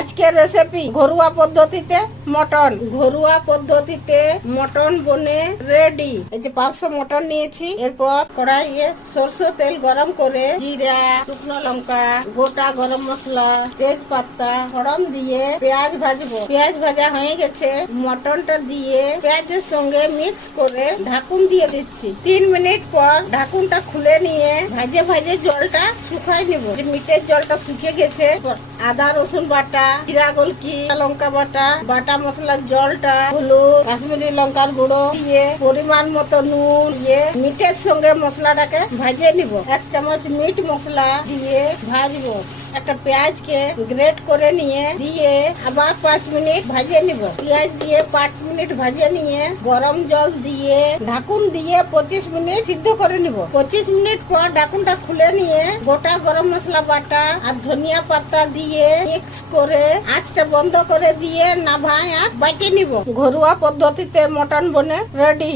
আজকের রেসিপি ঘরোয়া পদ্ধতিতে মটন। ঘরোয়া পদ্ধতিতে মটন বনে রেডি। এই যে 500 মটন নিয়েছি। এরপর কড়াইয়ে সরষে তেল গরম করে জিরা, শুকনো লঙ্কা, গোটা গরম মশলা, তেজপাতা ফোড়ন দিয়ে পেঁয়াজ ভাজবো। পেঁয়াজ ভাজা হয়ে গেছে, মটনটা দিয়ে পেঁয়াজের সঙ্গে মিক্স করে ঢাকুন দিয়ে দিচ্ছি। 3 মিনিট পর ঢাকুনটা খুলে নিয়ে ভাজে ভাজে জলটা শুকাই নেব। মিটের জলটা শুকিয়ে গেছে, আদা রসুন বাটা, জিরা গোলকি, লঙ্কা বাটা, বাটা মশলার জলটা, হলুদ, কাশ্মীরি লঙ্কার গুঁড়ো দিয়ে পরিমাণ মতো নুন দিয়ে মিটের সঙ্গে মশলাটাকে ভাজে নিব। 1 চামচ মিট মশলা দিয়ে ভাজবো। একটা পেঁয়াজকে গ্রেট করে নিয়ে দিয়ে আবার 5 মিনিট ভাজে নিব। পেঁয়াজ দিয়ে 5 মিনিট ভাজে নিয়ে গরম জল দিয়ে ঢাকুন দিয়ে 25 মিনিট সিদ্ধ করে নিব। 25 মিনিট পর ঢাকুনটা খুলে নিয়ে গোটা গরম মশলা বাটা আর ধনিয়া পাতা দিয়ে মিক্স করে আঁচটা বন্ধ করে দিয়ে নাভায় আর বাটে নিব। ঘরোয়া পদ্ধতিতে মটন বনে রেডি।